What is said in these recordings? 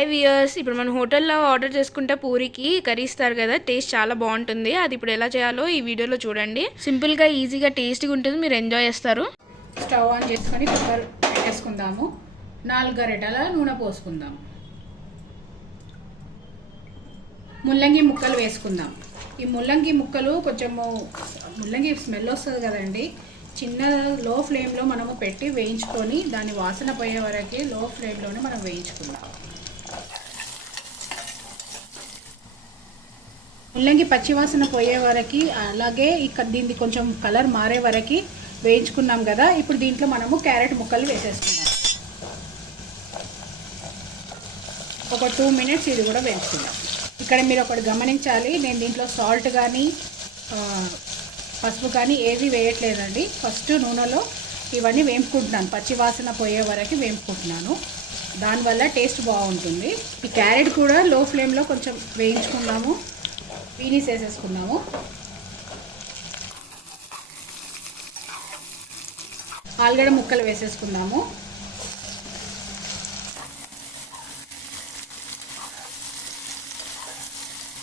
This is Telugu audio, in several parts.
హాయ్ వియర్స్ ఇప్పుడు మనం హోటల్లో ఆర్డర్ చేసుకుంటే పూరికి కర్రీ ఇస్తారు కదా టేస్ట్ చాలా బాగుంటుంది. అది ఇప్పుడు ఎలా చేయాలో ఈ వీడియోలో చూడండి. సింపుల్గా ఈజీగా టేస్టీగా ఉంటుంది. మీరు ఎంజాయ్ చేస్తారు. స్టవ్ ఆన్ చేసుకొని కుక్కర్ పెట్టేసుకుందాము. నాలుగు గరిటెల నూనె పోసుకుందాం ముల్లంగి ముక్కలు వేసుకుందాం. ఈ ముల్లంగి ముక్కలు కొంచెము ముల్లంగి స్మెల్ వస్తుంది కదండి. చిన్న లో ఫ్లేమ్లో మనము పెట్టి వేయించుకొని దాని వాసన పోయే వరకు లో ఫ్లేమ్లోనే మనం వేయించుకుందాం. ముల్లంగి పచ్చివాసన పోయే వరకు అలాగే ఇక్కడ దీన్ని కొంచెం కలర్ మారే వరకు వేయించుకున్నాం కదా. ఇప్పుడు దీంట్లో మనము క్యారెట్ ముక్కలు వేసేసుకుందాం. ఒక టూ మినిట్స్ ఇది కూడా వేయించుకుందాం. ఇక్కడ మీరు ఒకటి గమనించాలి నేను దీంట్లో సాల్ట్ కానీ పసుపు కానీ ఏది వేయట్లేదండి. ఫస్ట్ నూనెలో ఇవన్నీ వేంపుకుంటున్నాను పచ్చివాసన పోయే వరకు వేంపుకుంటున్నాను దానివల్ల టేస్ట్ బాగుంటుంది. ఈ క్యారెట్ కూడా లో ఫ్లేమ్లో కొంచెం వేయించుకుందాము. పీనీస్ వేసేసుకున్నాము ఆలుగడ్డ ముక్కలు వేసేసుకుందాము.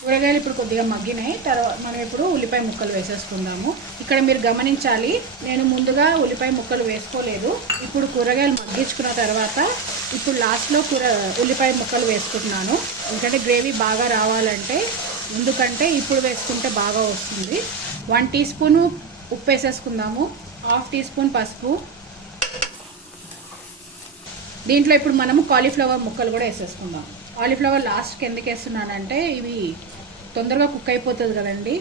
కూరగాయలు ఇప్పుడు కొద్దిగా మగ్గినాయి. తర్వాత మనం ఇప్పుడు ఉల్లిపాయ ముక్కలు వేసేసుకుందాము. ఇక్కడ మీరు గమనించాలి నేను ముందుగా ఉల్లిపాయ ముక్కలు వేసుకోలేదు. ఇప్పుడు కూరగాయలు మగ్గించుకున్న తర్వాత ఇప్పుడు లాస్ట్లో కూర ఉల్లిపాయ ముక్కలు వేసుకుంటున్నాను. ఎందుకంటే గ్రేవీ బాగా రావాలంటే ఎందుకంటే ఇప్పుడు వేసుకుంటే బాగా వస్తుంది. వన్ టీ స్పూను ఉప్పు వేసేసుకుందాము. హాఫ్ టీ స్పూన్ పసుపు. దీంట్లో ఇప్పుడు మనము కాలీఫ్లవర్ ముక్కలు కూడా వేసేసుకుందాం. కాలీఫ్లవర్ లాస్ట్కి ఎందుకు వేస్తున్నానంటే ఇవి తొందరగా కుక్ అయిపోతుంది కదండి.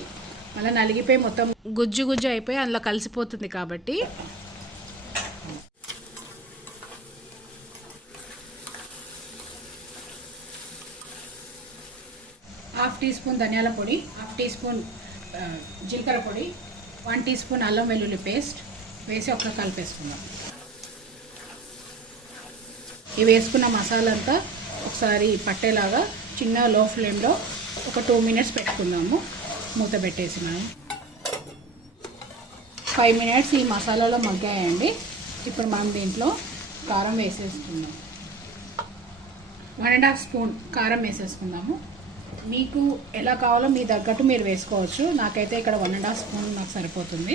మళ్ళీ నలిగిపోయి మొత్తం గుజ్జు గుజ్జు అయిపోయి అందులో కలిసిపోతుంది కాబట్టి హాఫ్ టీ స్పూన్ ధనియాల పొడి హాఫ్ టీ స్పూన్ జీలకర్ర పొడి వన్ టీ స్పూన్ అల్లం వెల్లుల్లి పేస్ట్ వేసి ఒక కలిపేసుకుందాం. ఇవి వేసుకున్న మసాలా అంతా ఒకసారి పట్టేలాగా చిన్న లో ఫ్లేమ్లో ఒక టూ మినిట్స్ పెట్టుకుందాము. మూత పెట్టేసినాము ఫైవ్ మినిట్స్ ఈ మసాలాలో మగ్గాయండి. ఇప్పుడు మనం దీంట్లో కారం వేసేసుకుందాం. వన్ అండ్ హాఫ్ స్పూన్ కారం వేసేసుకుందాము. మీకు ఎలా కావాలో మీ తగ్గట్టు మీరు వేసుకోవచ్చు. నాకైతే ఇక్కడ వన్ అండ్ హాఫ్ స్పూన్ నాకు సరిపోతుంది.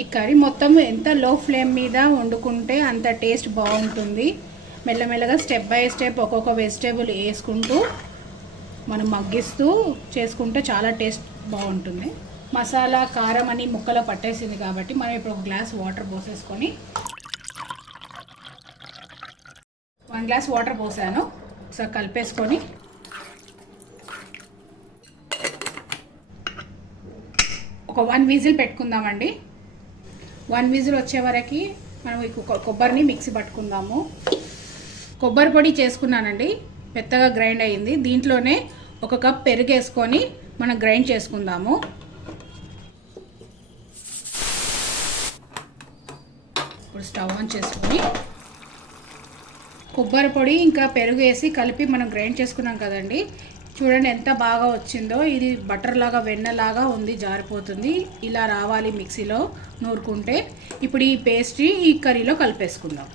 ఈ కర్రీ మొత్తం ఎంత లో ఫ్లేమ్ మీద వండుకుంటే అంత టేస్ట్ బాగుంటుంది. మెల్లమెల్లగా స్టెప్ బై స్టెప్ ఒక్కొక్క వెజిటేబుల్ వేసుకుంటూ మనం మగ్గిస్తూ చేసుకుంటే చాలా టేస్ట్ బాగుంటుంది. మసాలా కారం అని ముక్కలో పట్టేసింది కాబట్టి మనం ఇప్పుడు ఒక గ్లాస్ వాటర్ పోసేసుకొని వన్ గ్లాస్ వాటర్ పోసాను. ఒకసారి కలిపేసుకొని. ఒక వన్ విజిల్ పెట్టుకుందామండి. వన్ విజిల్ వచ్చే వరకు మనం కొబ్బరిని మిక్సీ పట్టుకుందాము. కొబ్బరి పొడి చేసుకున్నానండి. పెద్దగా గ్రైండ్ అయ్యింది దీంట్లోనే ఒక కప్ పెరుగు వేసుకొని మనం గ్రైండ్ చేసుకుందాము. ఇప్పుడు స్టవ్ ఆన్ చేసుకొని కొబ్బరి పొడి ఇంకా పెరుగు వేసి కలిపి మనం గ్రైండ్ చేసుకున్నాం కదండి. చూడండి ఎంత బాగా వచ్చిందో. ఇది బటర్ లాగా వెన్నలాగా ఉంది జారిపోతుంది. ఇలా రావాలి మిక్సీలో నూరుకుంటే. ఇప్పుడు ఈ పేస్ట్రీ ఈ కర్రీలో కలిపేసుకుందాం.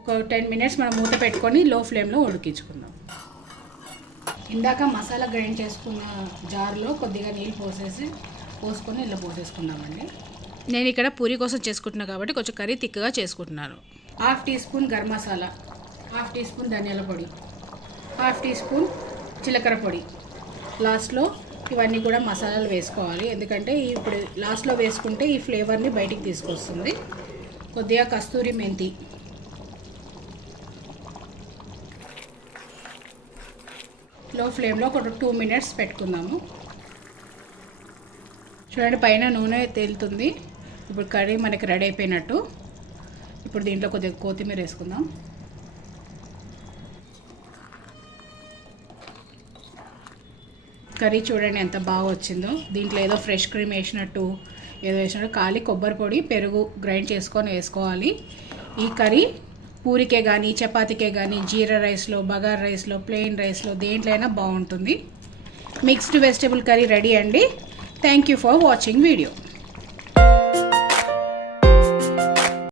ఒక టెన్ మినిట్స్ మనం మూత పెట్టుకొని లో ఫ్లేమ్లో ఉడికించుకుందాం. ఇందాక మసాలా గ్రైండ్ చేసుకున్న జార్లో కొద్దిగా నీళ్ళు పోసేసి పోసుకొని ఇలా పోసేసుకుందామండి. నేను ఇక్కడ పూరి కోసం చేసుకుంటున్నా కాబట్టి కొంచెం కర్రీ తిక్కగా చేసుకుంటున్నాను half teaspoon garam masala half teaspoon ధనియాల పొడి హాఫ్ టీ స్పూన్ జీలకర్ర పొడి. లాస్ట్లో ఇవన్నీ కూడా మసాలాలు వేసుకోవాలి. ఎందుకంటే ఇప్పుడు లాస్ట్లో వేసుకుంటే ఈ ఫ్లేవర్ని బయటికి తీసుకొస్తుంది. కొద్దిగా కస్తూరి మెంతి. లో ఫ్లేమ్లో ఒక టూ మినిట్స్ పెట్టుకుందాము. చూడండి పైన నూనె తేలుతుంది. ఇప్పుడు కర్రీ మనకి రెడీ అయిపోయినట్టు. ఇప్పుడు దీంట్లో కొద్దిగా కొత్తిమీర వేసుకుందాం. కర్రీ చూడండి ఎంత బాగా వచ్చిందో. దీంట్లో ఏదో ఫ్రెష్ క్రీమ్ వేసినట్టు ఏదో వేసినట్టు ఖాళీ కొబ్బరి పొడి పెరుగు గ్రైండ్ చేసుకొని వేసుకోవాలి. ఈ కర్రీ పూరికే కానీ చపాతీకే కానీ జీరా రైస్లో బగార్ రైస్లో ప్లెయిన్ రైస్లో దేంట్లో అయినా బాగుంటుంది. మిక్స్డ్ వెజిటేబుల్ కర్రీ రెడీ అండి. Thank you for watching video